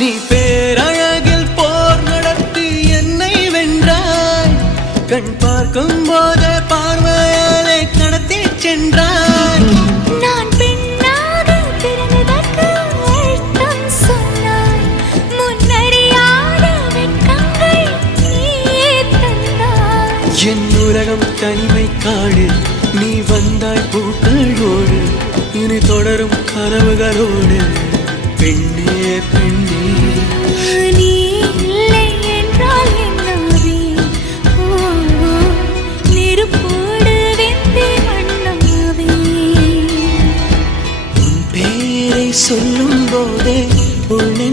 நீ பேரழகில் போர் நடத்தி என்னை வென்றாய். கண் பார்க்கும் போதே பார்வையாலே கடத்தி சென்றாய். நான் பெண்ணாக பிறந்ததற்கு அர்த்தம் சொன்னாய். முன்னறியாத வெட்கங்கள் நீயே தந்தாய். என் உலகம் தனிமை காடு, நீ வந்தாய் பூக்களோடு. இனி தொடரும் கனவுகளோடு. பெண்ணே பெண்ணே, நீ இல்லை என்றால் என்னாவே? நெருப்போடு வெந்தே மண்ணாவே. உன் பேரை சொல்லும் போதே உன்னை